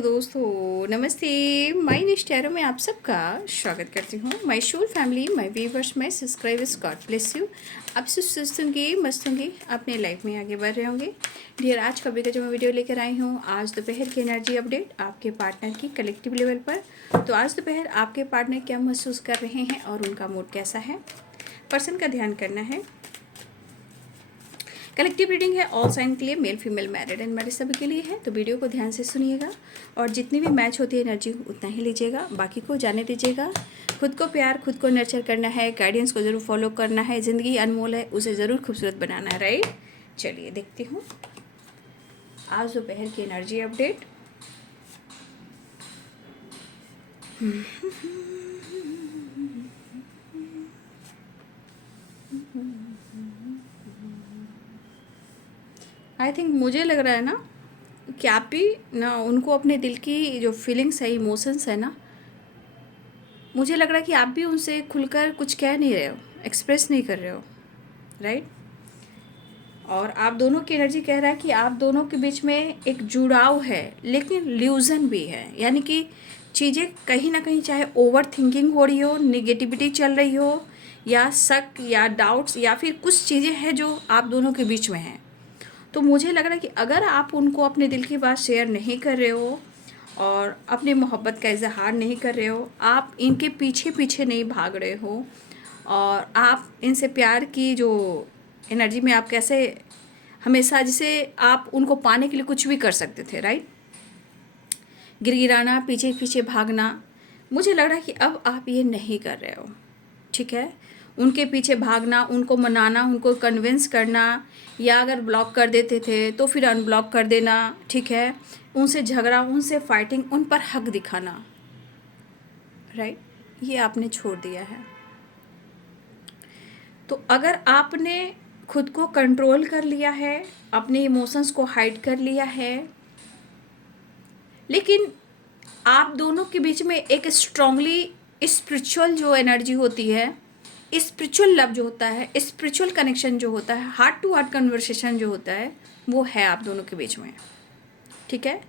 Hello दोस्तों, नमस्ते। My निष्ठैरो में आप सबका स्वागत करती हूँ। My soul family, my viewers, my subscribers, god bless you. आप सब सुस्त होंगे, मस्त होंगे, अपने लाइफ में आगे बढ़ रहे होंगे। डियर, आज कभी का जो मैं वीडियो लेकर आई हूँ, आज दोपहर की एनर्जी अपडेट आपके पार्टनर की कलेक्टिव लेवल पर। तो आज दोपहर आपके पार्टनर क्या महसूस कर रहे हैं और उनका मूड कैसा है, पर्सन का ध्यान करना है। कलेक्टिव रीडिंग है, ऑल साइन के लिए, male female married and married सभी के लिए है। तो वीडियो को ध्यान से सुनिएगा और जितनी भी मैच होती है एनर्जी उतना ही लीजिएगा, बाकी को जाने दीजिएगा। खुद को प्यार, खुद को नर्चर करना है, गाइडेंस को ज़रूर फॉलो करना है। ज़िंदगी अनमोल है, उसे ज़रूर खूबसूरत बनाना है, राइट। चलिए देखती हूँ आज दोपहर की एनर्जी अपडेट। आई थिंक मुझे लग रहा है ना कि आप भी ना उनको अपने दिल की जो फीलिंग्स है, इमोशंस है ना, मुझे लग रहा है कि आप भी उनसे खुलकर कुछ कह नहीं रहे हो, एक्सप्रेस नहीं कर रहे हो, राइट। और आप दोनों की एनर्जी कह रहा है कि आप दोनों के बीच में एक जुड़ाव है, लेकिन ल्यूजन भी है। यानी कि चीज़ें कहीं ना कहीं, चाहे ओवर थिंकिंग हो रही हो, निगेटिविटी चल रही हो, या शक या डाउट्स, या फिर कुछ चीज़ें हैं जो आप दोनों के बीच में हैं। तो मुझे लग रहा है कि अगर आप उनको अपने दिल की बात शेयर नहीं कर रहे हो और अपनी मोहब्बत का इजहार नहीं कर रहे हो, आप इनके पीछे पीछे नहीं भाग रहे हो, और आप इनसे प्यार की जो एनर्जी में आप कैसे हमेशा, जिसे आप उनको पाने के लिए कुछ भी कर सकते थे, राइट। गिड़गिड़ाना, पीछे पीछे भागना, मुझे लग रहा है कि अब आप ये नहीं कर रहे हो, ठीक है। उनके पीछे भागना, उनको मनाना, उनको कन्विंस करना, या अगर ब्लॉक कर देते थे तो फिर अनब्लॉक कर देना, ठीक है। उनसे झगड़ा, उनसे फाइटिंग, उन पर हक दिखाना, राइट, ये आपने छोड़ दिया है। तो अगर आपने खुद को कंट्रोल कर लिया है, अपने इमोशंस को हाइड कर लिया है, लेकिन आप दोनों के बीच में एक स्ट्रांगली स्पिरिचुअल जो एनर्जी होती है, स्पिरिचुअल लव जो होता है, स्पिरिचुअल कनेक्शन जो होता है, हार्ट टू हार्ट कन्वर्सेशन जो होता है, वो है आप दोनों के बीच में, ठीक है।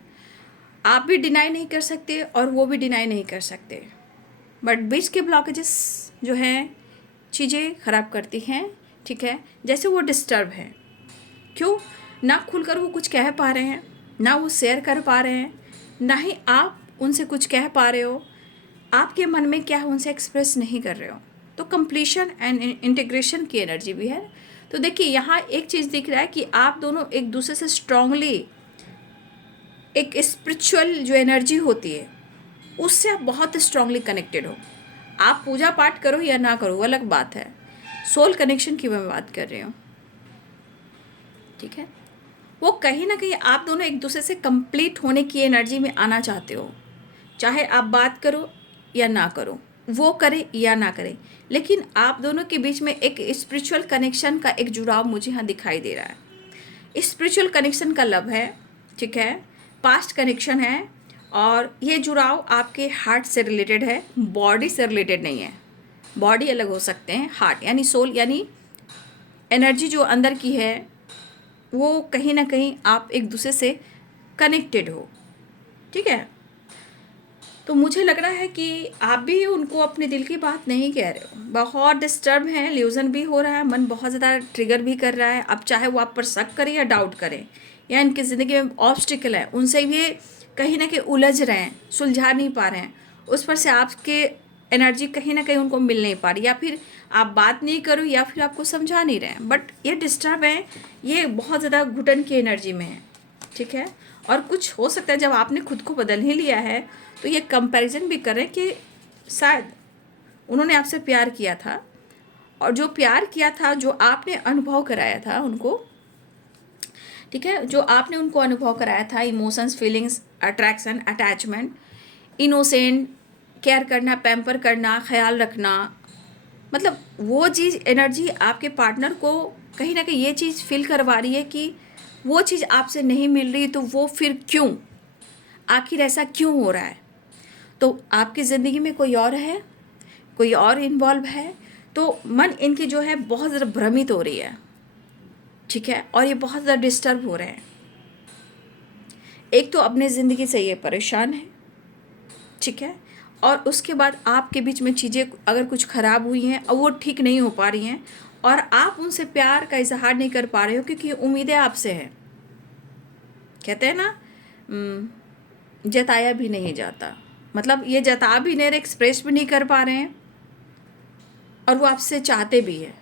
आप भी डिनाई नहीं कर सकते और वो भी डिनाई नहीं कर सकते, बट बीच के ब्लॉकेजेस जो हैं चीज़ें ख़राब करती हैं, ठीक है। जैसे वो डिस्टर्ब हैं, क्यों ना खुलकर वो कुछ कह पा रहे हैं, ना वो शेयर कर पा रहे हैं, ना ही आप उनसे कुछ कह पा रहे हो। आपके मन में क्या है उनसे एक्सप्रेस नहीं कर रहे हो। तो कंप्लीशन एंड इंटीग्रेशन की एनर्जी भी है। तो देखिए, यहाँ एक चीज़ दिख रहा है कि आप दोनों एक दूसरे से स्ट्रांगली, एक स्पिरिचुअल जो एनर्जी होती है उससे आप बहुत स्ट्रांगली कनेक्टेड हो। आप पूजा पाठ करो या ना करो वो अलग बात है, सोल कनेक्शन की मैं बात कर रही हूँ, ठीक है। वो कहीं ना कहीं आप दोनों एक दूसरे से कंप्लीट होने की एनर्जी में आना चाहते हो, चाहे आप बात करो या ना करो, वो करे या ना करे, लेकिन आप दोनों के बीच में एक स्पिरिचुअल कनेक्शन का एक जुड़ाव मुझे यहाँ दिखाई दे रहा है। स्पिरिचुअल कनेक्शन का लव है, ठीक है, पास्ट कनेक्शन है, और ये जुड़ाव आपके हार्ट से रिलेटेड है, बॉडी से रिलेटेड नहीं है। बॉडी अलग हो सकते हैं, हार्ट यानी सोल, यानी एनर्जी जो अंदर की है, वो कहीं ना कहीं आप एक दूसरे से कनेक्टेड हो, ठीक है। तो मुझे लग रहा है कि आप भी उनको अपने दिल की बात नहीं कह रहे हो, बहुत डिस्टर्ब हैं, ल्यूजन भी हो रहा है, मन बहुत ज़्यादा ट्रिगर भी कर रहा है। अब चाहे वो आप पर शक करें या डाउट करें, या इनकी ज़िंदगी में ऑब्स्टिकल है, उनसे भी कहीं ना कहीं उलझ रहे हैं, सुलझा नहीं पा रहे हैं, उस पर से आपके एनर्जी कहीं ना कहीं उनको मिल नहीं पा रही, या फिर आप बात नहीं करो, या फिर आपको समझा नहीं रहे हैं, बट ये डिस्टर्ब है, ये बहुत ज़्यादा घुटन की एनर्जी में है, ठीक है। और कुछ हो सकता है जब आपने खुद को बदल ही लिया है तो ये कंपैरिजन भी करें कि शायद उन्होंने आपसे प्यार किया था, और जो प्यार किया था, जो आपने अनुभव कराया था उनको, ठीक है, जो आपने उनको अनुभव कराया था, emotions, feelings, attraction, attachment, innocent, care करना, पैम्पर करना, ख्याल रखना, मतलब वो चीज़, एनर्जी आपके पार्टनर को कहीं ना कहीं ये चीज़ फील करवा रही है कि वो चीज़ आपसे नहीं मिल रही, तो वो फिर क्यों, आखिर ऐसा क्यों हो रहा है। तो आपकी ज़िंदगी में कोई और है, कोई और इन्वॉल्व है, तो मन इनकी जो है बहुत ज़्यादा भ्रमित हो रही है, ठीक है, और ये बहुत ज़्यादा डिस्टर्ब हो रहे हैं। एक तो अपने ज़िंदगी से ये परेशान है, ठीक है, और उसके बाद आपके बीच में चीज़ें अगर कुछ ख़राब हुई हैं और वो ठीक नहीं हो पा रही हैं और आप उनसे प्यार का इजहार नहीं कर पा रहे हो क्योंकि उम्मीदें आपसे हैं। कहते हैं ना, जताया भी नहीं जाता, मतलब ये जता भी नहीं रहे, एक्सप्रेस भी नहीं कर पा रहे हैं और वो आपसे चाहते भी है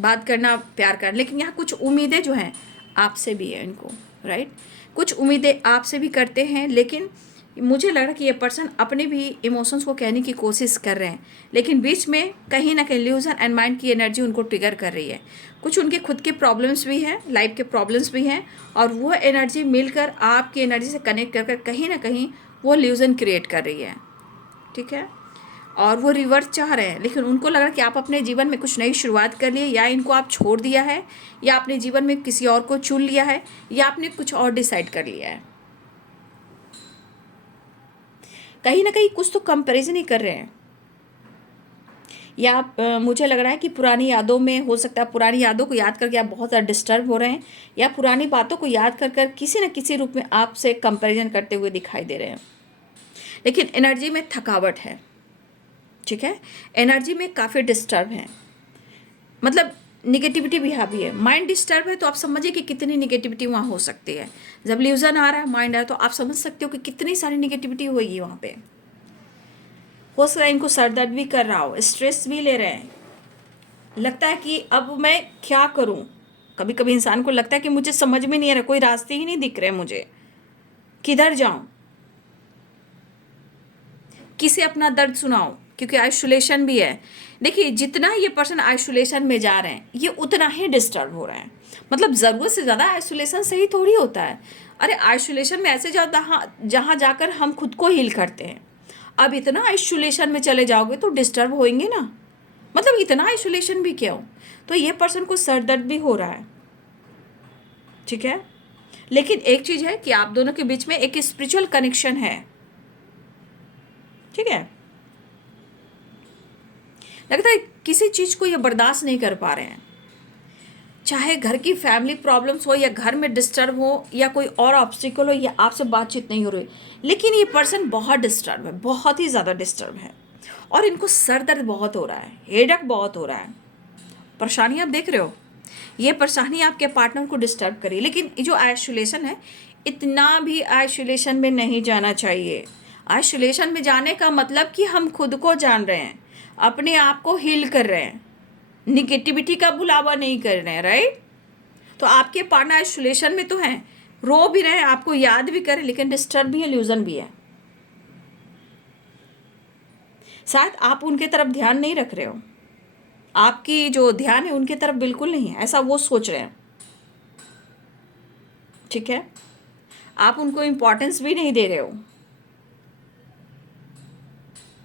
बात करना, प्यार करना, लेकिन यहाँ कुछ उम्मीदें जो हैं आपसे भी है इनको, राइट। कुछ उम्मीदें आपसे भी करते हैं, लेकिन मुझे लग रहा है कि ये पर्सन अपने भी इमोशंस को कहने की कोशिश कर रहे हैं, लेकिन बीच में कहीं ना कहीं इल्यूजन एंड माइंड की एनर्जी उनको ट्रिगर कर रही है। कुछ उनके खुद के प्रॉब्लम्स भी हैं, लाइफ के प्रॉब्लम्स भी हैं, और वो एनर्जी मिलकर आपकी एनर्जी से कनेक्ट कर कहीं ना कहीं वो इल्यूजन क्रिएट कर रही है, ठीक है। और वो रिवर्स चाह रहे हैं, लेकिन उनको लग रहा है कि आप अपने जीवन में कुछ नई शुरुआत कर लिए, या इनको आप छोड़ दिया है, या अपने जीवन में किसी और को चुन लिया है, या आपने कुछ और डिसाइड कर लिया है। कहीं ना कहीं कुछ तो कंपैरिजन ही कर रहे हैं, या मुझे लग रहा है कि पुरानी यादों में हो सकता है, पुरानी यादों को याद करके आप बहुत ज़्यादा डिस्टर्ब हो रहे हैं, या पुरानी बातों को याद कर कर किसी न किसी रूप में आपसे कंपैरिजन करते हुए दिखाई दे रहे हैं। लेकिन एनर्जी में थकावट है, ठीक है, एनर्जी में काफ़ी डिस्टर्ब है, मतलब निगेटिविटी भी हावी है। माइंड डिस्टर्ब है तो आप समझिए कि कितनी निगेटिविटी वहाँ हो सकती है। जब ल्यूजन आ रहा है, माइंड आ रहा है, तो आप समझ सकते हो कि कितनी सारी निगेटिविटी होगी वहाँ पे। हो सकता है इनको सर दर्द भी कर रहा हो, स्ट्रेस भी ले रहे हैं, लगता है कि अब मैं क्या करूँ। कभी कभी इंसान को लगता है कि मुझे समझ में नहीं आ रहा, कोई रास्ते ही नहीं दिख रहे मुझे, किधर जाऊँ, किसे अपना दर्द सुनाऊं, क्योंकि आइसोलेशन भी है। देखिए, जितना ये पर्सन आइसोलेशन में जा रहे हैं, ये उतना ही डिस्टर्ब हो रहे हैं। मतलब ज़रूरत से ज़्यादा आइसोलेशन सही थोड़ी होता है। अरे आइसोलेशन में ऐसे जाओ जहाँ जाकर हम खुद को हील करते हैं। अब इतना आइसोलेशन में चले जाओगे तो डिस्टर्ब होएंगे ना, मतलब इतना आइसोलेशन भी क्यों। तो ये पर्सन को सर दर्द भी हो रहा है, ठीक है। लेकिन एक चीज़ है कि आप दोनों के बीच में एक स्पिरिचुअल कनेक्शन है, ठीक है। लगता है किसी चीज़ को ये बर्दाश्त नहीं कर पा रहे हैं, चाहे घर की फैमिली प्रॉब्लम्स हो, या घर में डिस्टर्ब हो, या कोई और ऑब्स्टिकल हो, या आपसे बातचीत नहीं हो रही, लेकिन ये पर्सन बहुत डिस्टर्ब है, बहुत ही ज़्यादा डिस्टर्ब है, और इनको सर दर्द बहुत हो रहा है, हेडेक बहुत हो रहा है। परेशानी आप देख रहे हो, ये परेशानी आपके पार्टनर को डिस्टर्ब करी। लेकिन जो आइसोलेशन है, इतना भी आइसोलेशन में नहीं जाना चाहिए। आइसोलेशन में जाने का मतलब कि हम खुद को जान रहे हैं, अपने आप को हील कर रहे हैं, निगेटिविटी का बुलावा नहीं कर रहे हैं, राइट। तो आपके पार्टनर आइसोलेशन में तो हैं, रो भी रहे हैं, आपको याद भी करें, लेकिन डिस्टर्ब भी है, इल्यूजन भी है। शायद आप उनके तरफ ध्यान नहीं रख रहे हो, आपकी जो ध्यान है उनके तरफ बिल्कुल नहीं है, ऐसा वो सोच रहे हैं, ठीक है। आप उनको इम्पोर्टेंस भी नहीं दे रहे हो,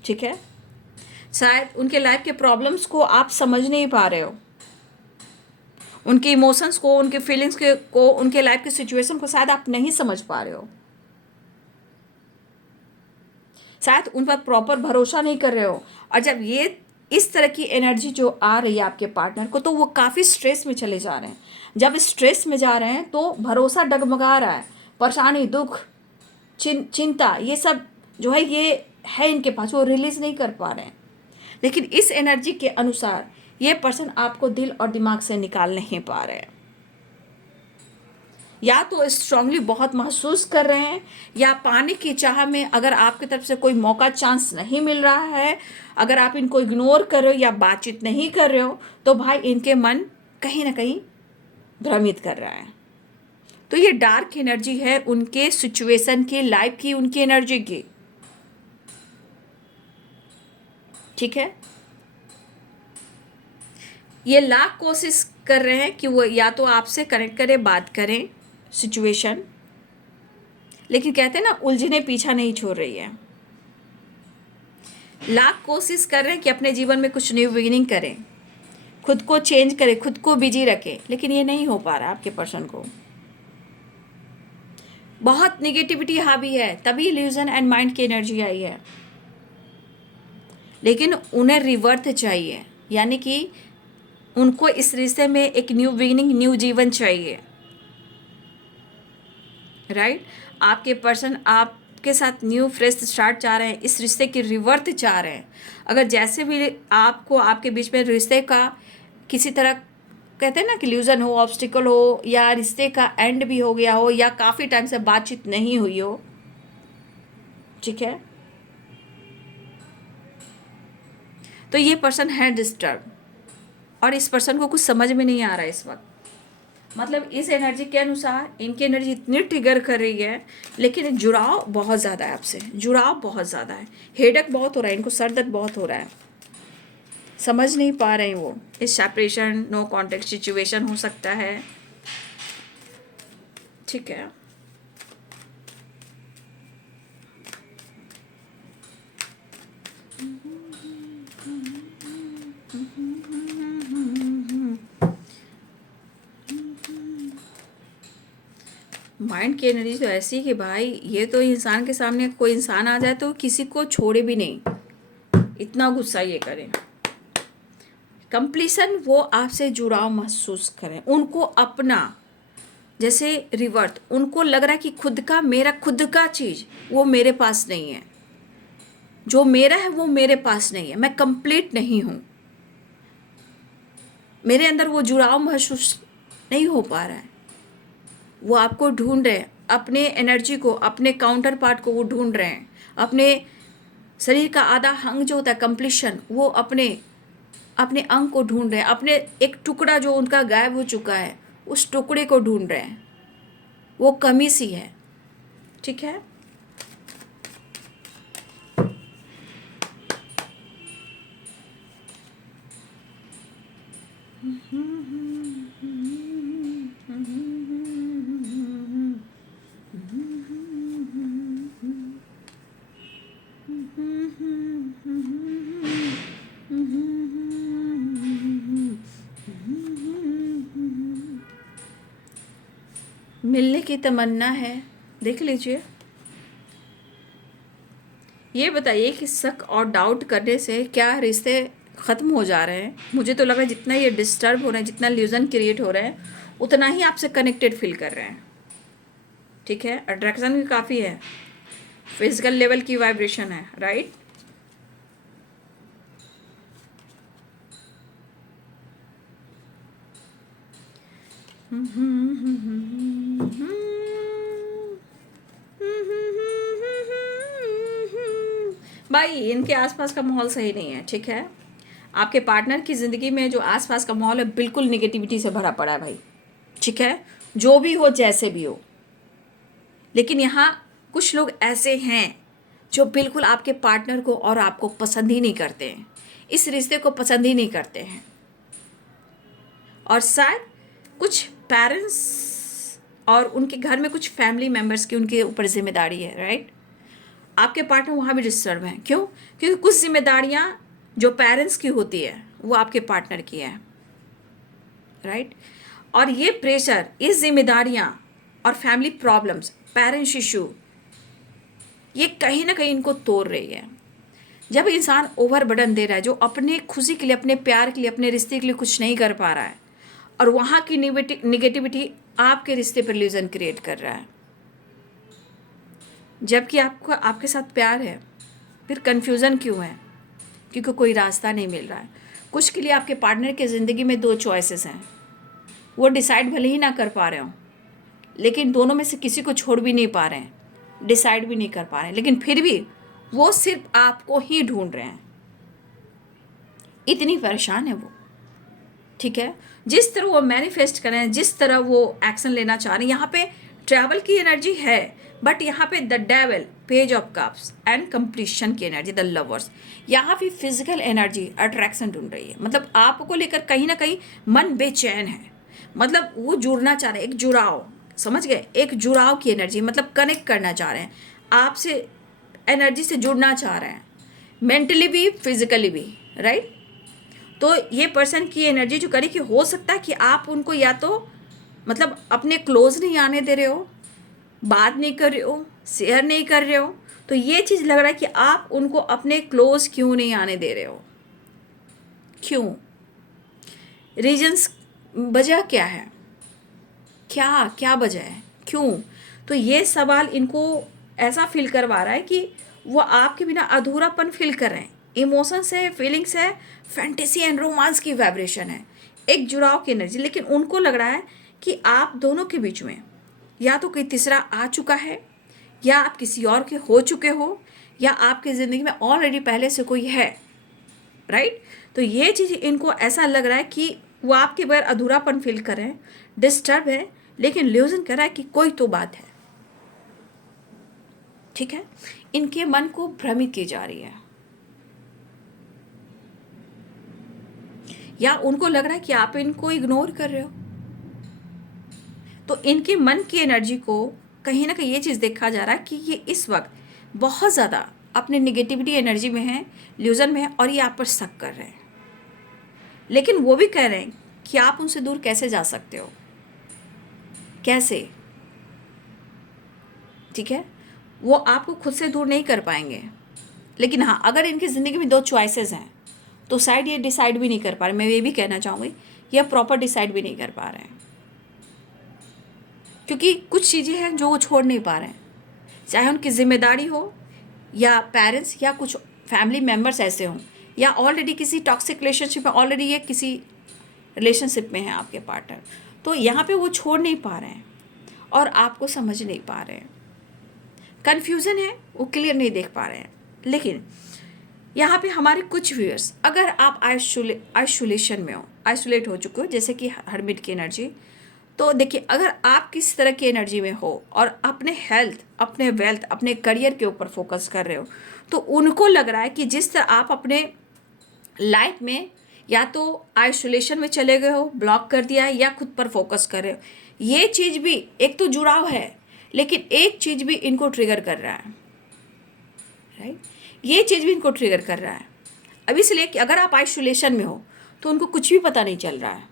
ठीक है। शायद उनके लाइफ के प्रॉब्लम्स को आप समझ नहीं पा रहे हो, उनके इमोशंस को, उनके फीलिंग्स को, उनके लाइफ के सिचुएशन को शायद आप नहीं समझ पा रहे हो, शायद उन पर प्रॉपर भरोसा नहीं कर रहे हो। और जब ये इस तरह की एनर्जी जो आ रही है आपके पार्टनर को, तो वो काफ़ी स्ट्रेस में चले जा रहे हैं। जब स्ट्रेस में जा रहे हैं तो भरोसा डगमगा रहा है, परेशानी, दुख, चिंता, ये सब जो है ये है इनके पास, वो रिलीज़ नहीं कर पा रहे हैं। लेकिन इस एनर्जी के अनुसार ये पर्सन आपको दिल और दिमाग से निकाल नहीं पा रहे हैं। या तो स्ट्रांगली बहुत महसूस कर रहे हैं, या पाने की चाह में अगर आपकी तरफ से कोई मौका, चांस नहीं मिल रहा है, अगर आप इनको इग्नोर कर रहे हो या बातचीत नहीं कर रहे हो, तो भाई इनके मन कहीं ना कहीं भ्रमित कर रहा है। तो ये डार्क एनर्जी है उनके सिचुएशन की, लाइफ की, उनकी एनर्जी की, ठीक है। ये लाख कोशिश कर रहे हैं कि वो या तो आपसे कनेक्ट करें, बात करें सिचुएशन, लेकिन कहते हैं ना, उलझने पीछा नहीं छोड़ रही है। लाख कोशिश कर रहे हैं कि अपने जीवन में कुछ न्यू बिगिनिंग करें, खुद को चेंज करें, खुद को बिजी रखें, लेकिन ये नहीं हो पा रहा आपके पर्सन को। बहुत निगेटिविटी हावी है, तभी इल्यूजन एंड माइंड की एनर्जी आई है। लेकिन उन्हें रिवर्थ चाहिए, यानी कि उनको इस रिश्ते में एक न्यू बिगिनिंग, न्यू जीवन चाहिए। राइट। आपके पर्सन आपके साथ न्यू फ्रेश स्टार्ट चाह रहे हैं, इस रिश्ते की रिवर्थ चाह रहे हैं। अगर जैसे भी आपको आपके बीच में रिश्ते का किसी तरह कहते हैं ना कि इल्यूजन हो, ऑब्स्टिकल हो, या रिश्ते का एंड भी हो गया हो, या काफ़ी टाइम से बातचीत नहीं हुई हो, ठीक है, तो ये पर्सन है डिस्टर्ब, और इस पर्सन को कुछ समझ में नहीं आ रहा है इस वक्त। मतलब इस एनर्जी के अनुसार इनकी एनर्जी इतनी ट्रिगर कर रही है, लेकिन जुड़ाव बहुत ज़्यादा है आपसे, जुड़ाव बहुत ज़्यादा है, हेडक बहुत हो रहा है इनको, सर दर्द बहुत हो रहा है, समझ नहीं पा रहे हैं वो। इस सेपरेशन नो कॉन्टेक्ट सिचुएशन हो सकता है, ठीक है। माइंड की एनर्जी तो ऐसी कि भाई ये तो इंसान के सामने कोई इंसान आ जाए तो किसी को छोड़े भी नहीं, इतना गुस्सा ये करें। कंप्लीसन, वो आपसे जुड़ाव महसूस करें, उनको अपना जैसे रिवर्थ, उनको लग रहा है कि खुद का, मेरा खुद का चीज़ वो मेरे पास नहीं है, जो मेरा है वो मेरे पास नहीं है, मैं कंप्लीट नहीं हूँ, मेरे अंदर वो जुड़ाव महसूस नहीं हो पा रहा है। वो आपको ढूंढ रहे हैं, अपने एनर्जी को, अपने काउंटर पार्ट को वो ढूंढ रहे हैं, अपने शरीर का आधा अंग जो होता है कंप्लीशन, वो अपने अपने अंग को ढूंढ रहे हैं, अपने एक टुकड़ा जो उनका गायब हो चुका है उस टुकड़े को ढूंढ रहे हैं, वो कमी सी है, ठीक है। मिलने की तमन्ना है, देख लीजिए। ये बताइए कि शक और डाउट करने से क्या रिश्ते ख़त्म हो जा रहे हैं? मुझे तो लग रहा है जितना ये डिस्टर्ब हो रहे हैं, जितना ल्यूजन क्रिएट हो रहे हैं, उतना ही आपसे कनेक्टेड फील कर रहे हैं, ठीक है। अट्रैक्शन भी काफ़ी है, फिजिकल लेवल की वाइब्रेशन है, राइट। भाई इनके आसपास का माहौल सही नहीं है, ठीक है। आपके पार्टनर की ज़िंदगी में जो आसपास का माहौल है बिल्कुल निगेटिविटी से भरा पड़ा है भाई, ठीक है, जो भी हो जैसे भी हो। लेकिन यहाँ कुछ लोग ऐसे हैं जो बिल्कुल आपके पार्टनर को और आपको पसंद ही नहीं करते हैं, इस रिश्ते को पसंद ही नहीं करते हैं, और शायद कुछ पेरेंट्स और उनके घर में कुछ फैमिली मेम्बर्स की उनके ऊपर जिम्मेदारी है, राइट। आपके पार्टनर वहाँ भी डिस्टर्ब हैं, क्यों? क्योंकि कुछ जिम्मेदारियाँ जो पेरेंट्स की होती है वो आपके पार्टनर की है, राइट। और ये प्रेशर, ये जिम्मेदारियाँ और फैमिली प्रॉब्लम्स, पेरेंट्स इशू, ये कहीं ना कहीं इनको तोड़ रही है। जब इंसान ओवर बर्डन दे रहा है, जो अपने खुशी के लिए, अपने प्यार के लिए, अपने रिश्ते के लिए कुछ नहीं कर पा रहा है, और वहाँ की निगेटिविटी आपके रिश्ते पर इल्यूजन क्रिएट कर रहा है, जबकि आपको आपके साथ प्यार है, फिर कन्फ्यूज़न क्यों है? क्योंकि कोई रास्ता नहीं मिल रहा है। कुछ के लिए आपके पार्टनर की ज़िंदगी में दो चॉइसेस हैं, वो डिसाइड भले ही ना कर पा रहे हो, लेकिन दोनों में से किसी को छोड़ भी नहीं पा रहे हैं, डिसाइड भी नहीं कर पा रहे हैं, लेकिन फिर भी वो सिर्फ आपको ही ढूंढ रहे हैं, इतनी परेशान है वो, ठीक है। जिस तरह वो मैनिफेस्ट कर रहे हैं, जिस तरह वो एक्शन लेना चाह रहे हैं, यहाँ पे ट्रैवल की एनर्जी है, बट यहाँ पे the devil, page of cups and completion की एनर्जी, द लवर्स, यहाँ भी फिजिकल एनर्जी अट्रैक्शन ढूंढ रही है। मतलब आपको लेकर कहीं ना कहीं मन बेचैन है, मतलब वो जुड़ना चाह रहे हैं, एक जुड़ाव, समझ गए, एक जुड़ाव की एनर्जी, मतलब कनेक्ट करना चाह रहे हैं आपसे, एनर्जी से जुड़ना चाह रहे हैं, मेंटली भी फिजिकली भी, राइट। तो ये पर्सन की एनर्जी जो करे कि हो सकता है कि आप उनको या तो मतलब अपने क्लोज नहीं आने दे रहे हो, बात नहीं कर रहे हो, शेयर नहीं कर रहे हो, तो ये चीज़ लग रहा है कि आप उनको अपने क्लोज क्यों नहीं आने दे रहे हो, क्यों? रीजंस, वजह क्या है, क्या क्या वजह है, क्यों? तो ये सवाल इनको ऐसा फील करवा रहा है कि वो आपके बिना अधूरापन फील कर रहे हैं। इमोशंस है, फीलिंग्स है, फैंटेसी एंड रोमांस की वाइब्रेशन है, एक जुड़ाव की एनर्जी। लेकिन उनको लग रहा है कि आप दोनों के बीच में या तो कोई तीसरा आ चुका है, या आप किसी और के हो चुके हो, या आपकी ज़िंदगी में ऑलरेडी पहले से कोई है, राइट। तो ये चीज़ इनको ऐसा लग रहा है कि वो आपके बगैर अधूरापन फील कर रहे हैं, डिस्टर्ब है, लेकिन ल्यूजन कर रहा है कि कोई तो बात है, ठीक है। इनके मन को भ्रमित की जा रही है, या उनको लग रहा है कि आप इनको इग्नोर कर रहे हो। तो इनके मन की एनर्जी को कहीं ना कहीं ये चीज़ देखा जा रहा है कि ये इस वक्त बहुत ज़्यादा अपने निगेटिविटी एनर्जी में है, ल्यूजन में है, और ये आप पर शक कर रहे हैं। लेकिन वो भी कह रहे हैं कि आप उनसे दूर कैसे जा सकते हो, कैसे, ठीक है। वो आपको खुद से दूर नहीं कर पाएंगे। लेकिन हाँ, अगर इनकी ज़िंदगी में दो चॉइसेस हैं तो शायद ये डिसाइड भी नहीं कर पा रहे। मैं ये भी कहना चाहूँगी, ये प्रॉपर डिसाइड भी नहीं कर पा रहे हैं, क्योंकि कुछ चीज़ें हैं जो वो छोड़ नहीं पा रहे हैं, चाहे उनकी जिम्मेदारी हो, या पेरेंट्स, या कुछ फैमिली मेम्बर्स ऐसे हों, या ऑलरेडी किसी टॉक्सिक रिलेशनशिप में, ऑलरेडी ये किसी रिलेशनशिप में है आपके पार्टनर। तो यहाँ पे वो छोड़ नहीं पा रहे हैं और आपको समझ नहीं पा रहे हैं, कन्फ्यूज़न है, वो क्लियर नहीं देख पा रहे हैं। लेकिन यहाँ पे हमारे कुछ व्यूअर्स, अगर आप आइसोलेशन में हो, आइसोलेट हो चुके हो, जैसे कि हर्मिट की एनर्जी, तो देखिए, अगर आप किस तरह की एनर्जी में हो और अपने हेल्थ, अपने वेल्थ, अपने करियर के ऊपर फोकस कर रहे हो, तो उनको लग रहा है कि जिस तरह आप अपने लाइफ में या तो आइसोलेशन में चले गए हो, ब्लॉक कर दिया है, या खुद पर फोकस कर रहे हो। ये चीज़ भी एक तो जुड़ाव है, लेकिन एक चीज़ भी इनको ट्रिगर कर रहा है, राइट। ये चीज़ भी इनको ट्रिगर कर रहा है। अब इसलिए कि अगर आप आइसोलेशन में हो तो उनको कुछ भी पता नहीं चल रहा है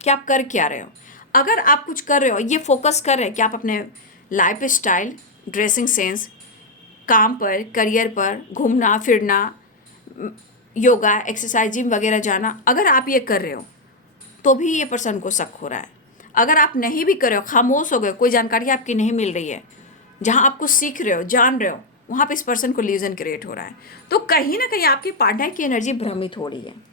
कि आप कर क्या रहे हो। अगर आप कुछ कर रहे हो, ये फोकस कर रहे हैं कि आप अपने लाइफ स्टाइल, ड्रेसिंग सेंस, काम पर, करियर पर, घूमना फिरना, योगा, एक्सरसाइज, जिम वगैरह जाना, अगर आप ये कर रहे हो तो भी ये पर्सन को शक हो रहा है। अगर आप नहीं भी कर रहे हो, खामोश हो गए, कोई जानकारी आपकी नहीं मिल रही है, जहाँ आपको सीख रहे हो, जान रहे हो, वहाँ पे इस पर्सन को लीजन क्रिएट हो रहा है। तो कहीं ना कहीं आपके पार्टनर की एनर्जी भ्रमित हो रही है।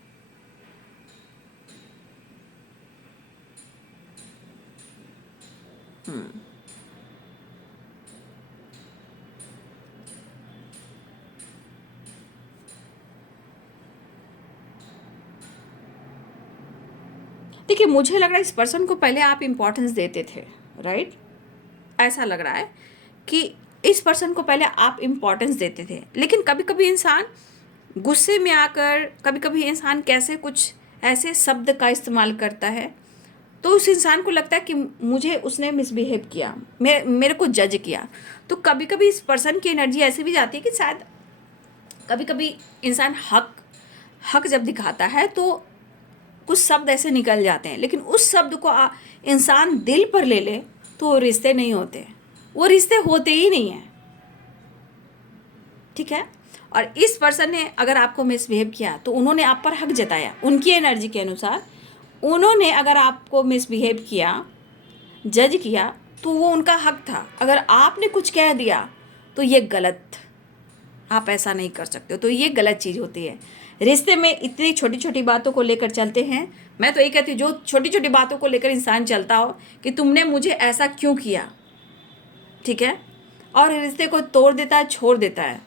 देखिए, मुझे लग रहा है इस पर्सन को पहले आप इम्पोर्टेंस देते थे, राइट। ऐसा लग रहा है कि इस पर्सन को पहले आप इम्पोर्टेंस देते थे, लेकिन कभी कभी इंसान गुस्से में आकर, कभी कभी इंसान कैसे कुछ ऐसे शब्द का इस्तेमाल करता है, तो उस इंसान को लगता है कि मुझे उसने मिसबिहेव किया, मेरे को जज किया। तो कभी कभी इस पर्सन की एनर्जी ऐसे भी जाती है कि शायद कभी कभी इंसान हक हक जब दिखाता है तो कुछ शब्द ऐसे निकल जाते हैं, लेकिन उस शब्द को इंसान दिल पर ले ले तो वो रिश्ते नहीं होते, वो रिश्ते होते ही नहीं हैं, ठीक है। और इस पर्सन ने अगर आपको मिसबिहेव किया तो उन्होंने आप पर हक जताया, उनकी एनर्जी के अनुसार उन्होंने अगर आपको मिसबिहेव किया, जज किया, तो वो उनका हक था। अगर आपने कुछ कह दिया तो ये गलत, आप ऐसा नहीं कर सकते हो, तो ये गलत चीज़ होती है। रिश्ते में इतनी छोटी छोटी बातों को लेकर चलते हैं। मैं तो ये कहती हूँ, जो छोटी छोटी बातों को लेकर इंसान चलता हो कि तुमने मुझे ऐसा क्यों किया, ठीक है, और रिश्ते को तोड़ देता है, छोड़ देता है,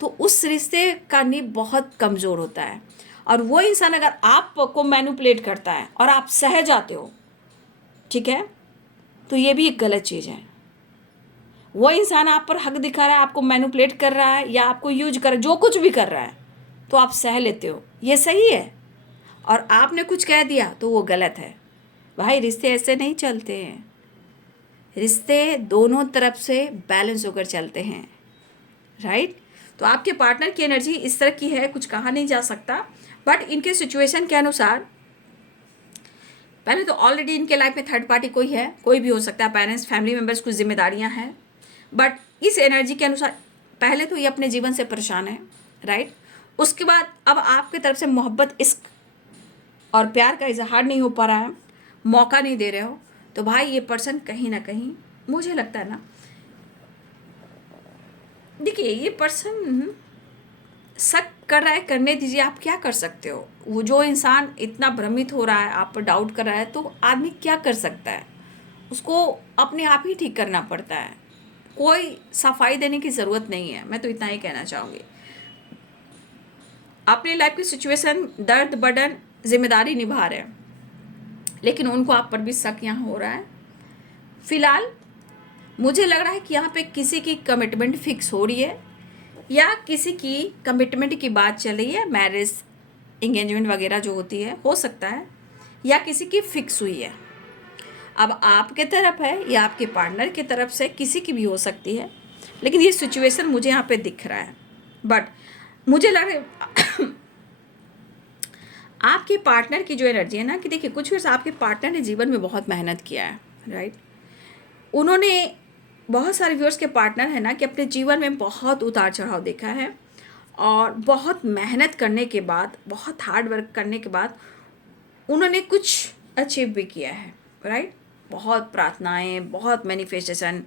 तो उस रिश्ते का नींव बहुत कमज़ोर होता है। और वो इंसान अगर आपको मैनिपुलेट करता है और आप सह जाते हो, ठीक है, तो ये भी एक गलत चीज़ है। वो इंसान आप पर हक दिखा रहा है, आपको मैनिपुलेट कर रहा है, या आपको यूज कर, जो कुछ भी कर रहा है, तो आप सह लेते हो, ये सही है। और आपने कुछ कह दिया तो वो गलत है। भाई, रिश्ते ऐसे नहीं चलते हैं, रिश्ते दोनों तरफ से बैलेंस होकर चलते हैं, राइट। तो आपके पार्टनर की एनर्जी इस तरह की है, कुछ कहा नहीं जा सकता, बट इनके सिचुएशन के अनुसार पहले तो ऑलरेडी इनके लाइफ में थर्ड पार्टी कोई है, कोई भी हो सकता है, पेरेंट्स, फैमिली मेम्बर्स, कुछ जिम्मेदारियां हैं। बट इस एनर्जी के अनुसार पहले तो ये अपने जीवन से परेशान है, राइट। उसके बाद अब आपकी तरफ से मोहब्बत, इश्क और प्यार का इजहार नहीं हो पा रहा है, मौका नहीं दे रहे हो, तो भाई ये पर्सन कहीं ना कहीं मुझे लगता है ना, देखिए ये पर्सन शक कर रहा है, करने दीजिए, आप क्या कर सकते हो। वो जो इंसान इतना भ्रमित हो रहा है, आप पर डाउट कर रहा है, तो आदमी क्या कर सकता है, उसको अपने आप ही ठीक करना पड़ता है। कोई सफाई देने की ज़रूरत नहीं है, मैं तो इतना ही कहना चाहूँगी। अपनी लाइफ की सिचुएशन, दर्द, बर्डन, जिम्मेदारी निभा रहे हैं, लेकिन उनको आप पर भी शक यहाँ हो रहा है। फिलहाल मुझे लग रहा है कि यहाँ पे किसी की कमिटमेंट फिक्स हो रही है, या किसी की कमिटमेंट की बात चल रही है, मैरिज इंगेजमेंट वगैरह जो होती है, हो सकता है, या किसी की फिक्स हुई है। अब आपके तरफ है या आपके पार्टनर की तरफ से, किसी की भी हो सकती है, लेकिन ये सिचुएशन मुझे यहाँ पे दिख रहा है। बट मुझे लग रहा है आपके पार्टनर की जो एनर्जी है ना, कि देखिए कुछ वर्ष आपके पार्टनर ने जीवन में बहुत मेहनत किया है, राइट। उन्होंने, बहुत सारे व्यूअर्स के पार्टनर है ना, कि अपने जीवन में बहुत उतार चढ़ाव देखा है, और बहुत मेहनत करने के बाद, बहुत हार्ड वर्क करने के बाद उन्होंने कुछ अचीव भी किया है, राइट। बहुत प्रार्थनाएं, बहुत मैनिफेस्टेशन,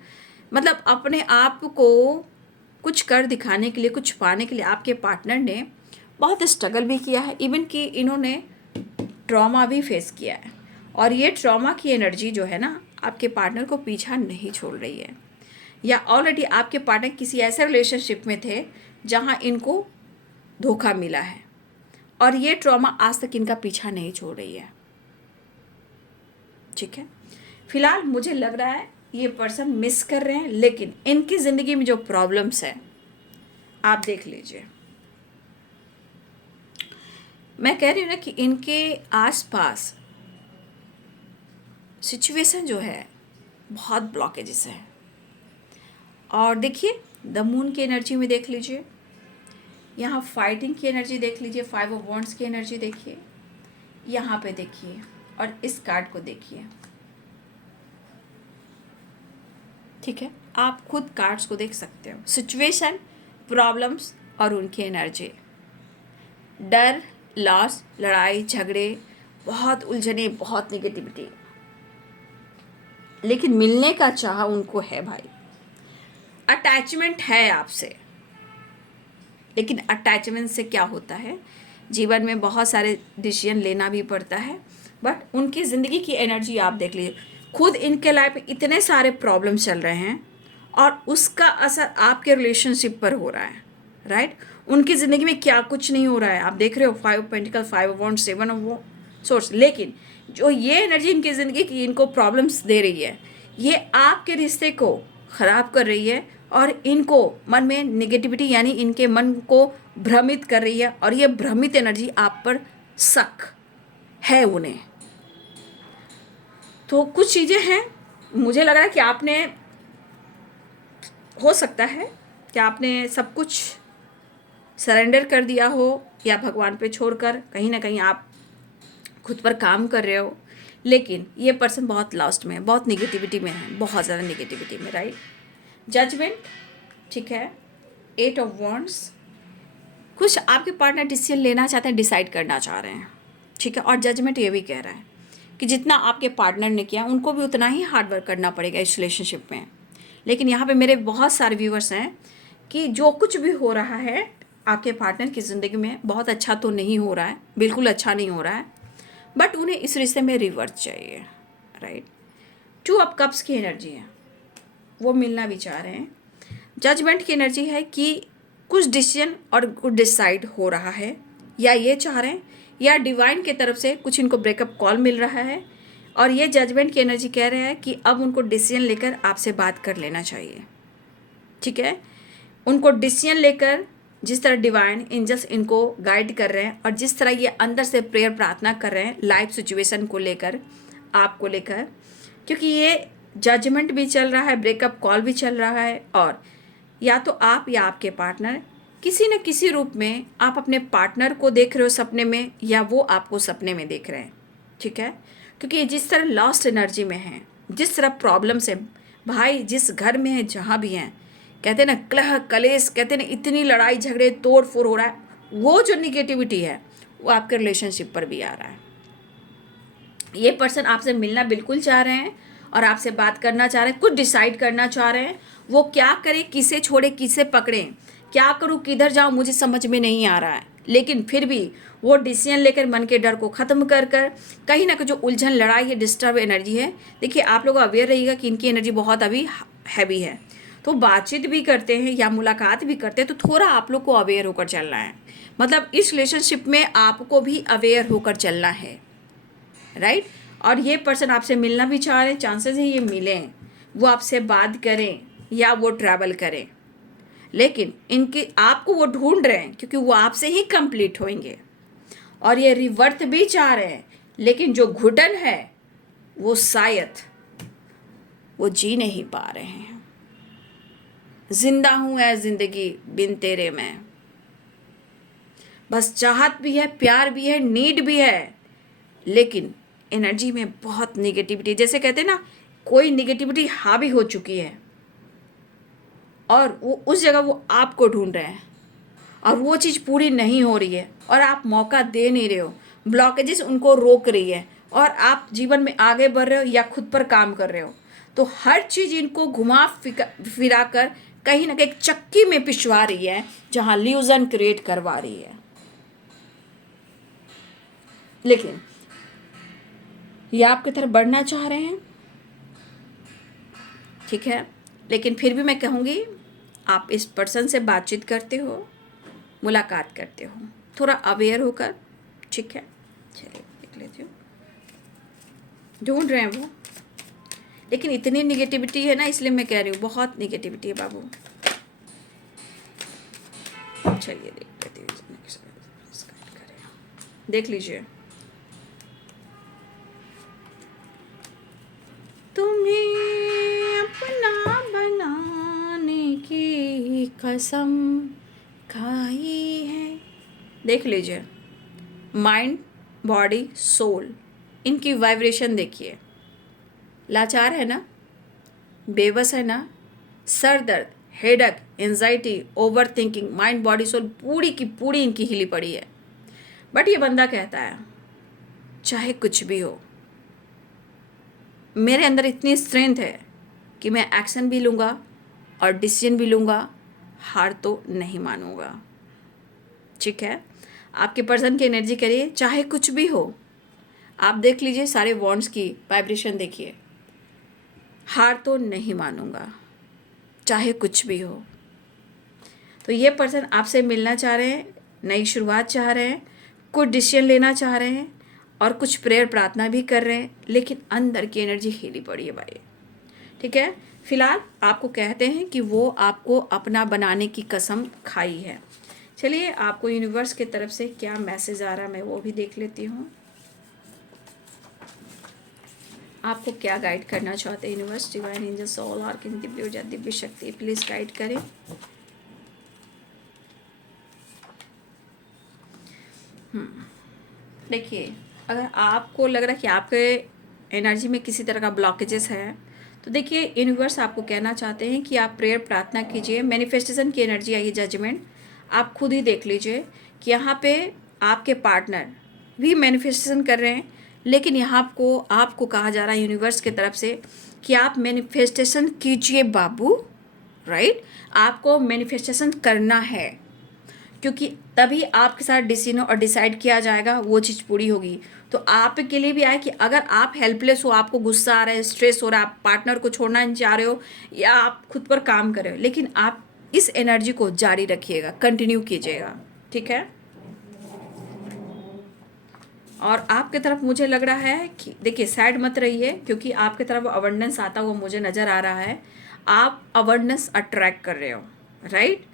मतलब अपने आप को कुछ कर दिखाने के लिए, कुछ पाने के लिए आपके पार्टनर ने बहुत स्ट्रगल भी किया है। इवन कि इन्होंने ट्रॉमा भी फेस किया है, और ये ट्रॉमा की एनर्जी जो है ना, आपके पार्टनर को पीछा नहीं छोड़ रही है, या ऑलरेडी आपके पार्टनर किसी ऐसे रिलेशनशिप में थे जहां इनको धोखा मिला है, और ये ट्रॉमा आज तक इनका पीछा नहीं छोड़ रही है, ठीक है। फिलहाल मुझे लग रहा है ये पर्सन मिस कर रहे हैं, लेकिन इनकी ज़िंदगी में जो प्रॉब्लम्स है आप देख लीजिए। मैं कह रही हूँ ना कि इनके आसपास सिचुएशन जो है बहुत ब्लॉकेजेस है। और देखिए द मून की एनर्जी में देख लीजिए, यहाँ फाइटिंग की एनर्जी देख लीजिए, 5 ऑफ वॉन्ड्स की एनर्जी देखिए, यहाँ पे देखिए, और इस कार्ड को देखिए, ठीक है। आप खुद कार्ड्स को देख सकते हो। सिचुएशन, प्रॉब्लम्स और उनकी एनर्जी, डर, लॉस, लड़ाई झगड़े, बहुत उलझने, बहुत निगेटिविटी, लेकिन मिलने का चाह उनको है भाई। अटैचमेंट है आपसे, लेकिन अटैचमेंट से क्या होता है, जीवन में बहुत सारे डिसीजन लेना भी पड़ता है। बट उनकी ज़िंदगी की एनर्जी आप देख लीजिए, खुद इनके लाइफ में इतने सारे प्रॉब्लम चल रहे हैं, और उसका असर आपके रिलेशनशिप पर हो रहा है, राइट। उनकी ज़िंदगी में क्या कुछ नहीं हो रहा है, आप देख रहे हो, 5 of pentacle, 5 of wands, 7 of वो सोर्स, लेकिन जो ये एनर्जी इनकी ज़िंदगी की इनको प्रॉब्लम्स दे रही है, ये आपके रिश्ते को ख़राब कर रही है, और इनको मन में निगेटिविटी, यानी इनके मन को भ्रमित कर रही है, और ये भ्रमित एनर्जी आप पर शक है उन्हें। तो कुछ चीज़ें हैं, मुझे लग रहा है कि आपने, हो सकता है कि आपने सब कुछ सरेंडर कर दिया हो, या भगवान पे छोड़कर कहीं ना कहीं आप खुद पर काम कर रहे हो, लेकिन ये पर्सन बहुत लास्ट में है, बहुत निगेटिविटी में है, बहुत ज़्यादा निगेटिविटी में, राइट। जजमेंट, ठीक है, 8 ऑफ वॉन्ड्स, कुछ आपके पार्टनर डिसीजन लेना चाहते हैं, डिसाइड करना चाह रहे हैं, ठीक है। और जजमेंट ये भी कह रहा है कि जितना आपके पार्टनर ने किया उनको भी उतना ही हार्ड वर्क करना पड़ेगा इस रिलेशनशिप में। लेकिन यहाँ पे मेरे बहुत सारे व्यूवर्स हैं कि जो कुछ भी हो रहा है आपके पार्टनर की ज़िंदगी में बहुत अच्छा तो नहीं हो रहा है, बिल्कुल अच्छा नहीं हो रहा है, बट उन्हें इस रिश्ते में रिवर्स चाहिए, राइट। 2 ऑफ कप्स की एनर्जी है, वो मिलना भी चाह रहे हैं। जजमेंट की एनर्जी है कि कुछ डिसीजन और कुछ डिसाइड हो रहा है, या ये चाह रहे हैं, या डिवाइन की तरफ से कुछ इनको ब्रेकअप कॉल मिल रहा है, और ये जजमेंट की एनर्जी कह रहे हैं कि अब उनको डिसीजन लेकर आपसे बात कर लेना चाहिए, ठीक है। उनको डिसीजन लेकर, जिस तरह डिवाइन एंजल्स इनको गाइड कर रहे हैं, और जिस तरह ये अंदर से प्रेयर प्रार्थना कर रहे हैं लाइफ सिचुएशन को लेकर, आपको लेकर, क्योंकि ये जजमेंट भी चल रहा है, ब्रेकअप कॉल भी चल रहा है, और या तो आप या आपके पार्टनर किसी न किसी रूप में आप अपने पार्टनर को देख रहे हो सपने में, या वो आपको सपने में देख रहे हैं, ठीक है। क्योंकि ये जिस तरह लॉस्ट एनर्जी में है, जिस तरह प्रॉब्लम्स है भाई, जिस घर में है, जहाँ भी हैं, कहते हैं ना कलह कलेश, कहते हैं ना इतनी लड़ाई झगड़े तोड़ फोड़ हो रहा है, वो जो निगेटिविटी है वो आपके रिलेशनशिप पर भी आ रहा है। ये पर्सन आपसे मिलना बिल्कुल चाह रहे हैं, और आपसे बात करना चाह रहे हैं, कुछ डिसाइड करना चाह रहे हैं। वो क्या करें, किसे छोड़े किसे पकड़ें, क्या करूं किधर जाऊं, मुझे समझ में नहीं आ रहा है। लेकिन फिर भी वो डिसीजन लेकर मन के डर को ख़त्म कर कर कहीं ना कहीं जो उलझन, लड़ाई है, डिस्टर्ब एनर्जी है, देखिए आप लोग अवेयर रहिएगा कि इनकी एनर्जी बहुत अभी हैवी है। तो बातचीत भी करते हैं या मुलाकात भी करते हैं तो थोड़ा आप लोग को अवेयर होकर चलना है। मतलब इस रिलेशनशिप में आपको भी अवेयर होकर चलना है, राइट। और ये पर्सन आपसे मिलना भी चाह रहे हैं, चांसेस है ये मिलें, वो आपसे बात करें या वो ट्रैवल करें। लेकिन इनके आपको वो ढूंढ रहे हैं क्योंकि वो आपसे ही कंप्लीट होंगे। और ये रिवर्थ भी चाह रहे हैं, लेकिन जो घुटन है वो शायद वो जी नहीं पा रहे हैं। जिंदा हूं है जिंदगी बिन तेरे में, बस चाहत भी है, प्यार भी है, नीड भी है, लेकिन एनर्जी में बहुत निगेटिविटी, जैसे कहते हैं ना, कोई निगेटिविटी हावी हो चुकी है और वो उस जगह वो आपको ढूंढ रहे हैं और वो चीज़ पूरी नहीं हो रही है और आप मौका दे नहीं रहे हो। ब्लॉकेजेस उनको रोक रही है और आप जीवन में आगे बढ़ रहे हो या खुद पर काम कर रहे हो। तो हर चीज़ इनको घुमा फिरा कर कहीं ना कहीं एक चक्की में पिछवा रही है जहाँ ल्यूजन क्रिएट करवा रही है। लेकिन ये आपकी तरफ बढ़ना चाह रहे हैं, ठीक है। लेकिन फिर भी मैं कहूँगी आप इस पर्सन से बातचीत करते हो, मुलाकात करते हो, थोड़ा अवेयर होकर, ठीक है। चलिए देख लेती हूँ, ढूंढ रहे हैं वो, लेकिन इतनी निगेटिविटी है ना, इसलिए मैं कह रही हूँ बहुत निगेटिविटी है बाबू। चलिए देख लेती हूँ, देख लीजिए। तुम्हें अपना बनाने की कसम खाई है, देख लीजिए। माइंड, बॉडी, सोल, इनकी वाइब्रेशन देखिए। लाचार है ना, बेबस है ना, सर दर्द, headache, anxiety, over thinking, mind body soul पूरी की पूरी इनकी हिली पड़ी है। बट ये बंदा कहता है चाहे कुछ भी हो, मेरे अंदर इतनी स्ट्रेंथ है कि मैं एक्शन भी लूँगा और डिसीजन भी लूँगा, हार तो नहीं मानूंगा, ठीक है। आपके पर्सन की एनर्जी करिए चाहे कुछ भी हो। आप देख लीजिए सारे वॉन्ड्स की वाइब्रेशन देखिए, हार तो नहीं मानूंगा चाहे कुछ भी हो। तो ये पर्सन आपसे मिलना चाह रहे हैं, नई शुरुआत चाह रहे हैं, कुछ डिसीजन लेना चाह रहे हैं और कुछ प्रेयर प्रार्थना भी कर रहे हैं, लेकिन अंदर की एनर्जी हिली पड़ी है भाई, ठीक है। फिलहाल आपको कहते हैं कि वो आपको अपना बनाने की कसम खाई है। चलिए आपको यूनिवर्स की तरफ से क्या मैसेज आ रहा है मैं वो भी देख लेती हूँ। आपको क्या गाइड करना चाहते हैं universe, divine angel, soul, आर्कैंजल, Divya ऊर्जा, दिव्य शक्ति, प्लीज गाइड करें। देखिए अगर आपको लग रहा है कि आपके एनर्जी में किसी तरह का ब्लॉकेजेस है तो देखिए यूनिवर्स आपको कहना चाहते हैं कि आप प्रेयर प्रार्थना कीजिए, मैनिफेस्टेशन की एनर्जी आई है, जजमेंट। आप खुद ही देख लीजिए कि यहाँ पे आपके पार्टनर भी मैनिफेस्टेशन कर रहे हैं, लेकिन यहाँ आपको कहा जा रहा है यूनिवर्स की तरफ से कि आप मैनिफेस्टेशन कीजिए बाबू, राइट। आपको मैनिफेस्टेशन करना है क्योंकि तभी आपके साथ डिसीजन और डिसाइड किया जाएगा, वो चीज़ पूरी होगी। तो आपके लिए भी आए कि अगर आप हेल्पलेस हो, आपको गुस्सा आ रहा है, स्ट्रेस हो रहा है, आप पार्टनर को छोड़ना नहीं चाह रहे हो या आप खुद पर काम कर रहे हो, लेकिन आप इस एनर्जी को जारी रखिएगा, कंटिन्यू कीजिएगा, ठीक है। और आपके तरफ मुझे लग रहा है कि देखिए सैड मत रहिए क्योंकि आपके तरफ अबंडेंस आता हुआ मुझे नज़र आ रहा है। आप अबंडेंस अट्रैक्ट कर रहे हो, राइट।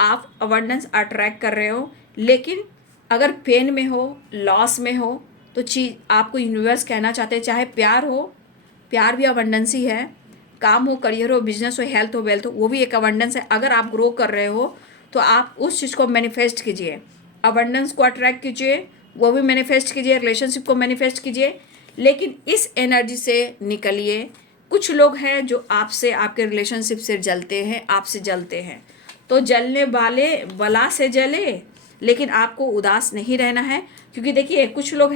आप अबंडेंस अट्रैक्ट कर रहे हो, लेकिन अगर पेन में हो, लॉस में हो तो चीज़ आपको यूनिवर्स कहना चाहते हैं, चाहे प्यार हो, प्यार भी अबंडेंस ही है, काम हो, करियर हो, बिजनेस हो, हेल्थ हो, वेल्थ हो, वो भी एक अबंडेंस है। अगर आप ग्रो कर रहे हो तो आप उस चीज़ को मैनिफेस्ट कीजिए, अबंडेंस को अट्रैक्ट कीजिए, वो भी मैनिफेस्ट कीजिए, रिलेशनशिप को मैनिफेस्ट कीजिए, लेकिन इस एनर्जी से निकलिए। कुछ लोग हैं जो आपसे, आपके रिलेशनशिप से जलते हैं, आपसे जलते हैं, तो जलने वाले बला से जले, लेकिन आपको उदास नहीं रहना है क्योंकि देखिए कुछ लोग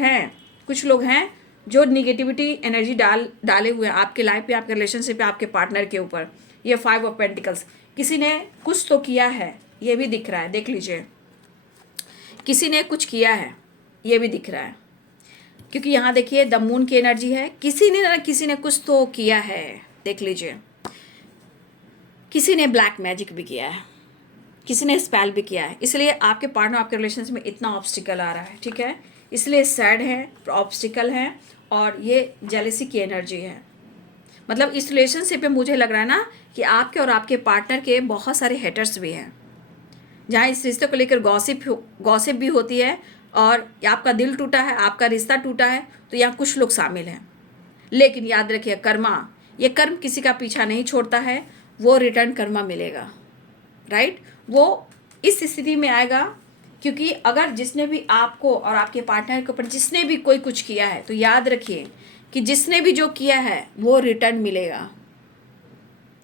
हैं जो निगेटिविटी एनर्जी डाले हुए हैं आपके लाइफ पे, आपके रिलेशनशिप पे, आपके पार्टनर के ऊपर, ये 5 ऑफ पेंटिकल्स, किसी ने कुछ तो किया है, ये भी दिख रहा है, देख लीजिए, किसी ने कुछ किया है, ये भी दिख रहा है, क्योंकि यहाँ देखिए द मून की एनर्जी है, किसी ने कुछ तो किया है, देख लीजिए, किसी ने ब्लैक मैजिक भी किया है, किसी ने स्पेल भी किया है, इसलिए आपके पार्टनर आपके रिलेशनशिप में इतना ऑब्स्टिकल आ रहा है, ठीक है, इसलिए सैड है, ऑब्स्टिकल है, और ये जेलसी की एनर्जी है। मतलब इस रिलेशनशिप में मुझे लग रहा है ना कि आपके और आपके पार्टनर के बहुत सारे हेटर्स भी हैं, जहाँ इस रिश्ते को लेकर गॉसिप भी होती है, और आपका दिल टूटा है, आपका रिश्ता टूटा है, तो यहाँ कुछ लोग शामिल हैं। लेकिन याद रखिए, कर्मा, ये कर्म किसी का पीछा नहीं छोड़ता है, वो रिटर्न कर्मा मिलेगा, राइट, वो इस स्थिति में आएगा, क्योंकि अगर जिसने भी आपको और आपके पार्टनर के ऊपर जिसने भी कोई कुछ किया है, तो याद रखिए कि जिसने भी जो किया है वो रिटर्न मिलेगा,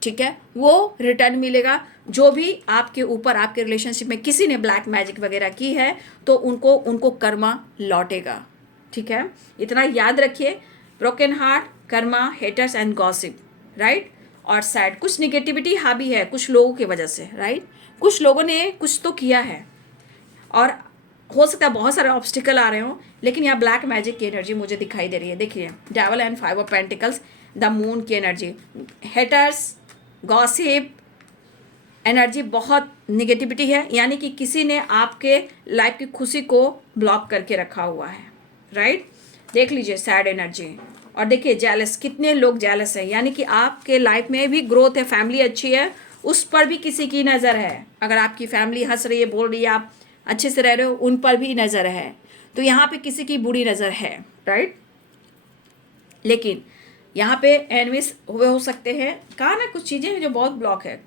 ठीक है, वो रिटर्न मिलेगा। जो भी आपके ऊपर आपके रिलेशनशिप में किसी ने ब्लैक मैजिक वगैरह की है, तो उनको कर्मा लौटेगा, ठीक है, इतना याद रखिए। Broken heart, Karma, haters and gossip, right, और सैड, कुछ निगेटिविटी हावी है कुछ लोगों की वजह से, राइट, कुछ लोगों ने कुछ तो किया है, और हो सकता है बहुत सारे ऑब्स्टिकल आ रहे हो, लेकिन यहाँ ब्लैक मैजिक की एनर्जी मुझे दिखाई दे रही है। देखिए, devil and 5 of pentacles, the moon की एनर्जी, हेटर्स, गॉसिप एनर्जी, बहुत निगेटिविटी है, यानी कि किसी ने आपके लाइफ की खुशी को ब्लॉक करके रखा हुआ है, राइट, देख लीजिए, सैड एनर्जी, और देखिए जेलस, कितने लोग जेलस हैं, यानी कि आपके लाइफ में भी ग्रोथ है, फैमिली अच्छी है, उस पर भी किसी की नज़र है। अगर आपकी फैमिली हंस रही है, बोल रही है, आप अच्छे से रह रहे हो, उन पर भी नज़र है, तो यहाँ पे किसी की बुरी नज़र है, राइट। लेकिन यहाँ पे एनविस हुए हो सकते हैं, कहा ना कुछ चीज़ें हैं जो बहुत ब्लॉक है।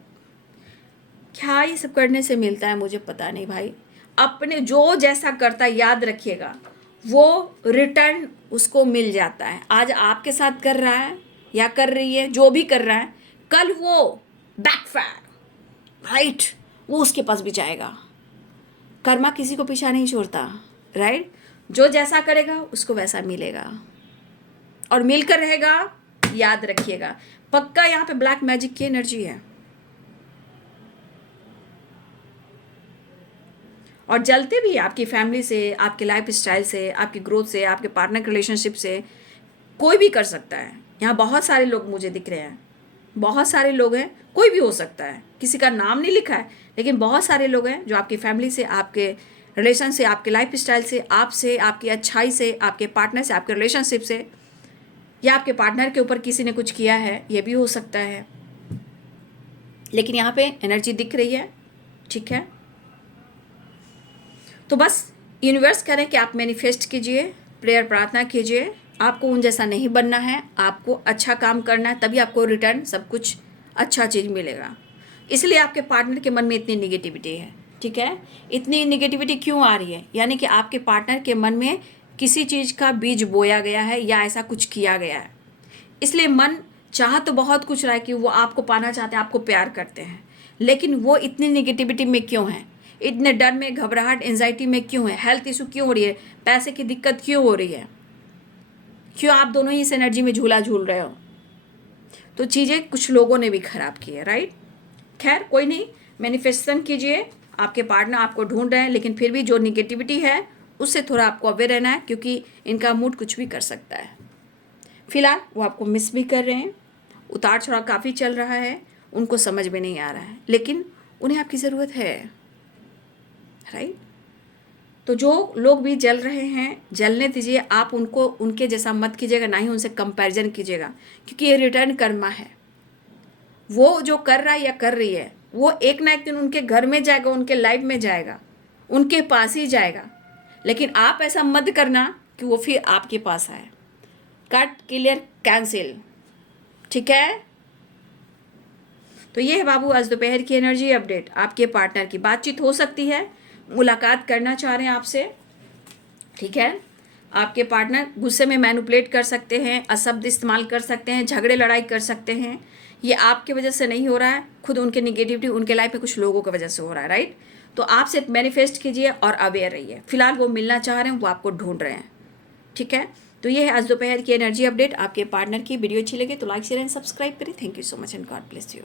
क्या ये सब करने से मिलता है मुझे पता नहीं भाई, अपने जो जैसा करता है याद रखिएगा वो रिटर्न उसको मिल जाता है। आज आपके साथ कर रहा है या कर रही है, जो भी कर रहा है, कल वो बैकफायर, राइट, वो उसके पास भी जाएगा। कर्मा किसी को पीछा नहीं छोड़ता, राइट, जो जैसा करेगा उसको वैसा मिलेगा, और मिलकर रहेगा, याद रखिएगा पक्का। यहाँ पे ब्लैक मैजिक की एनर्जी है, और जलते भी आपकी फैमिली से, आपके लाइफ स्टाइल से, आपकी ग्रोथ से, आपके पार्टनर के रिलेशनशिप से, कोई भी कर सकता है। यहाँ बहुत सारे लोग मुझे दिख रहे हैं, बहुत सारे लोग हैं, कोई भी हो सकता है, किसी का नाम नहीं लिखा है, लेकिन बहुत सारे लोग हैं जो आपकी फैमिली से, आपके रिलेशन से, आपके लाइफ स्टाइल से, आपसे, आपकी अच्छाई से, आपके पार्टनर से, आपके रिलेशनशिप से, या आपके पार्टनर के ऊपर किसी ने कुछ किया है, ये भी हो सकता है। लेकिन यहाँ पे एनर्जी दिख रही है, ठीक है। तो बस यूनिवर्स करें कि आप मैनिफेस्ट कीजिए, प्रेयर प्रार्थना कीजिए, आपको उन जैसा नहीं बनना है, आपको अच्छा काम करना है, तभी आपको रिटर्न सब कुछ अच्छा चीज़ मिलेगा। इसलिए आपके पार्टनर के मन में इतनी निगेटिविटी है, ठीक है। इतनी निगेटिविटी क्यों आ रही है, यानी कि आपके पार्टनर के मन में किसी चीज़ का बीज बोया गया है या ऐसा कुछ किया गया है, इसलिए मन चाह तो बहुत कुछ रहा है कि वो आपको पाना चाहते हैं, आपको प्यार करते हैं, लेकिन वो इतनी निगेटिविटी में क्यों है, इतने डर में, घबराहट, एंजाइटी में क्यों है, हेल्थ इशू क्यों हो रही है, पैसे की दिक्कत क्यों हो रही है, क्यों आप दोनों ही इस एनर्जी में झूला झूल रहे हो। तो चीज़ें कुछ लोगों ने भी खराब की है, राइट। खैर कोई नहीं, मैनिफेस्टेशन कीजिए, आपके पार्टनर आपको ढूंढ रहे हैं, लेकिन फिर भी जो निगेटिविटी है उससे थोड़ा आपको अवेयर रहना है, क्योंकि इनका मूड कुछ भी कर सकता है। फिलहाल वो आपको मिस भी कर रहे हैं, उतार चढ़ाव काफ़ी चल रहा है, उनको समझ में नहीं आ रहा है, लेकिन उन्हें आपकी ज़रूरत है, राइट। तो जो लोग भी जल रहे हैं, जलने दीजिए, आप उनको उनके जैसा मत कीजिएगा, ना ही उनसे कंपैरिजन कीजिएगा, क्योंकि ये रिटर्न कर्मा है। वो जो कर रहा है या कर रही है, वो एक ना एक दिन उनके घर में जाएगा, उनके लाइफ में जाएगा, उनके पास ही जाएगा, लेकिन आप ऐसा मत करना कि वो फिर आपके पास आए। कट, क्लियर, कैंसिल, ठीक है। तो ये है बाबू आज दोपहर की एनर्जी अपडेट। आपके पार्टनर की बातचीत हो सकती है, मुलाकात करना चाह रहे हैं आपसे, ठीक है। आपके पार्टनर गुस्से में मैनिपुलेट कर सकते हैं, अशब्द इस्तेमाल कर सकते हैं, झगड़े लड़ाई कर सकते हैं। ये आपके वजह से नहीं हो रहा है, खुद उनके निगेटिविटी उनके लाइफ में कुछ लोगों की वजह से हो रहा है, राइट। तो आप सिर्फ मैनिफेस्ट कीजिए और अवेयर रहिए। फिलहाल वो मिलना चाह रहे हैं, वो आपको ढूंढ रहे हैं, ठीक है। तो ये है आज दोपहर की एनर्जी अपडेट। आपके पार्टनर की वीडियो अच्छी लगे तो लाइक शेयर एंड सब्सक्राइब करें। Thank you so much and God bless you.